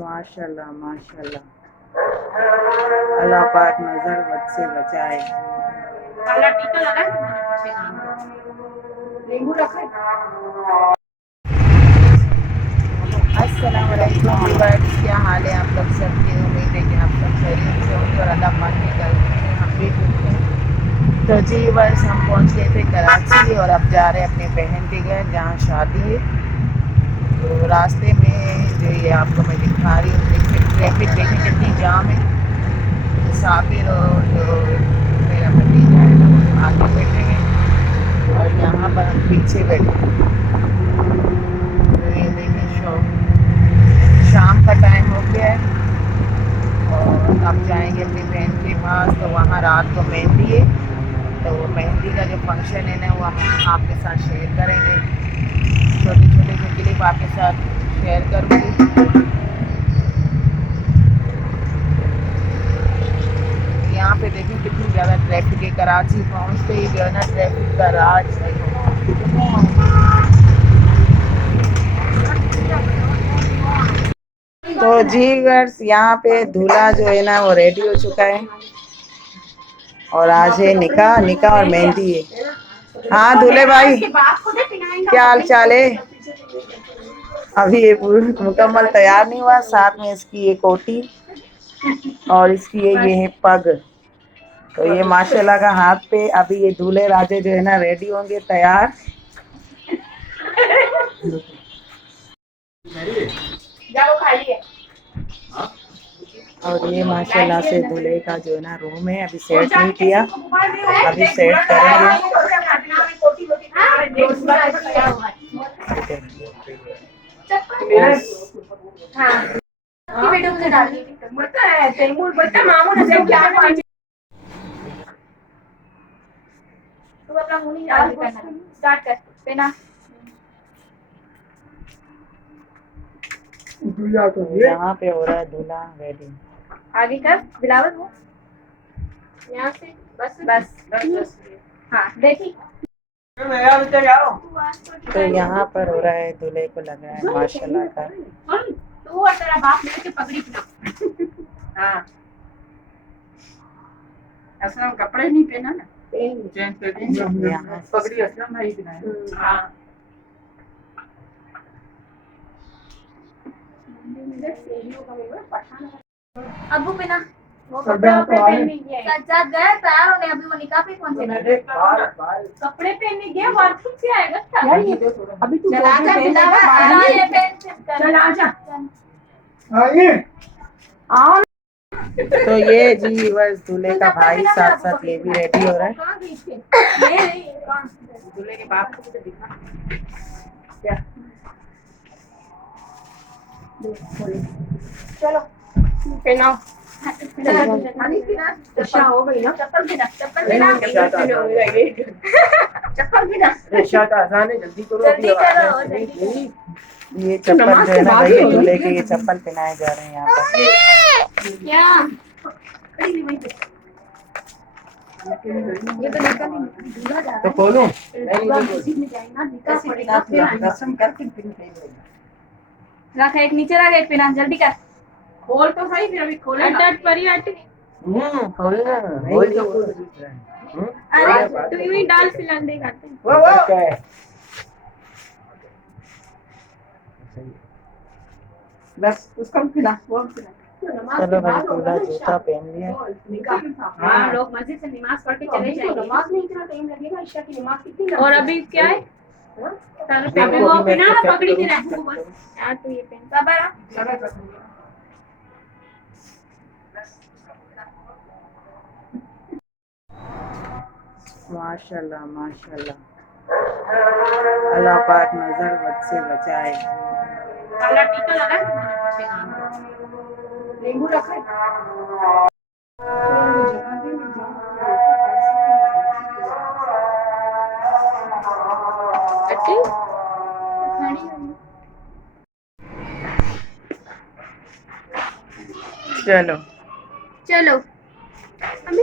माशाल्लाह माशाल्लाह। अल्लाह पाक नजर बद से बचाए। काला टीका लगा है तुम्हारे पीछे कान पे। नींबू रखा है। अस्सलाम वालेकुम व्यूअर्स, क्या हाल है आप लोग सबकी। उम्मीद है कि आप सब खैरियत से होंगे और अल्लाह पाक की करम से हम भी ठीक हैं। तो जी व्यूअर्स, हम पहुंच गए थे कराची और अब जा रहे हैं अपनी बहन के घर जहां शादी है। तो रास्ते में जो ये आपको मैं दिखा रही हूँ, देखिए ट्रैफिक देखें कितनी जाम है। मुसाफिर और जो मेरा भतीजा है ना वो आगे बैठे हैं और यहाँ पर हम पीछे बैठे हैं। तो ये देखिए शो शाम का टाइम हो गया है और अब जाएंगे अपनी बहन के पास। तो वहाँ रात को मेहंदी है, तो वो मेहंदी का जो फंक्शन है ना वो हम आपके साथ शेयर करेंगे। छोटे छोटे से क्लिप आपके साथ शेयर करूँगी। यहाँ पे देखें कितनी ज़्यादा ट्रैफिक है। कराची पहुँचते ही जो है ना ट्रैफिक का राज है। तो जी गर्स, यहाँ पे दूल्हा जो है ना वो रेडी हो चुका है और आज है निकाह। निकाह और मेहंदी है। हाँ दूल्हे भाई, क्या हाल चाल है। अभी ये मुकम्मल तैयार नहीं हुआ। साथ में इसकी ये कोटी और इसकी ये है पग। तो ये माशाल्लाह का हाथ पे अभी ये दूल्हे राजे जो है ना रेडी होंगे तैयार। जाओ खाइए। और ये माशाल्लाह से दूल्हे का जो है ना रूम है, अभी सेट नहीं किया, अभी सेट करेंगे। तू अपना मुंह नहीं डाल करना स्टार्ट कर पेना। यहाँ पे हो रहा है दूल्हा रेडी। आगे कर बिलावल हो यहाँ से बस बस बस बस। हाँ देखी तो यहाँ पर हो रहा है, दूल्हे को लग रहा है माशाल्लाह का। तू और तेरा बाप मिलके पगड़ी पहना। हाँ असलम कपड़े नहीं पहना ना पगड़ी असलम भाई पहना। हाँ अबू पहना वो कपड़ा पहनने गया सज्जाद गया तैयार होने। अभी वो निकाह पे पहुंचे कपड़े पहनने गया बाथरूम से आएगा यार ये अभी तू चला जा बिलावा ये पहन चल आजा आइए आओ। तो ये जी बस दूल्हे का भाई साथ साथ ये भी रेडी हो रहा है। दूल्हे के बाप को दिखा क्या चलो पहनाओ। इशा हो गई ना चप्पल भी ना चप्पल भी ना चप्पल भी ना इशा का आसान है जल्दी करो जल्दी करो। ये चप्पल जो है ना भाई दूल्हे के ये चप्पल पहनाए जा रहे हैं यहाँ पर। क्या ये तो निकल ही तो खोलूं रस्म करके रख एक नीचे रख एक पिना जल्दी कर खोल तो सही फिर अभी खोले अटट परी अट खोले ना अरे तू यूं ही डाल फिलन दे करते वो बस उसका फिला वो फिला। चलो भाई दूल्हा जूता पहन लिया। हाँ लोग मस्जिद से नमाज पढ़ के चले जाएंगे। नमाज में इतना टाइम लगेगा ईशा की नमाज कितनी और अभी क्या है अभी वो बिना ना पकड़ी थी रहू बस यार तू ये पहन सबर माशाल्लाह माशाल्लाह, अल्लाह पाक नजर बद से बचाए। काला टीका लगा है तुम्हारे पीछे कान पे। नींबू रखा है। चलो चलो अभी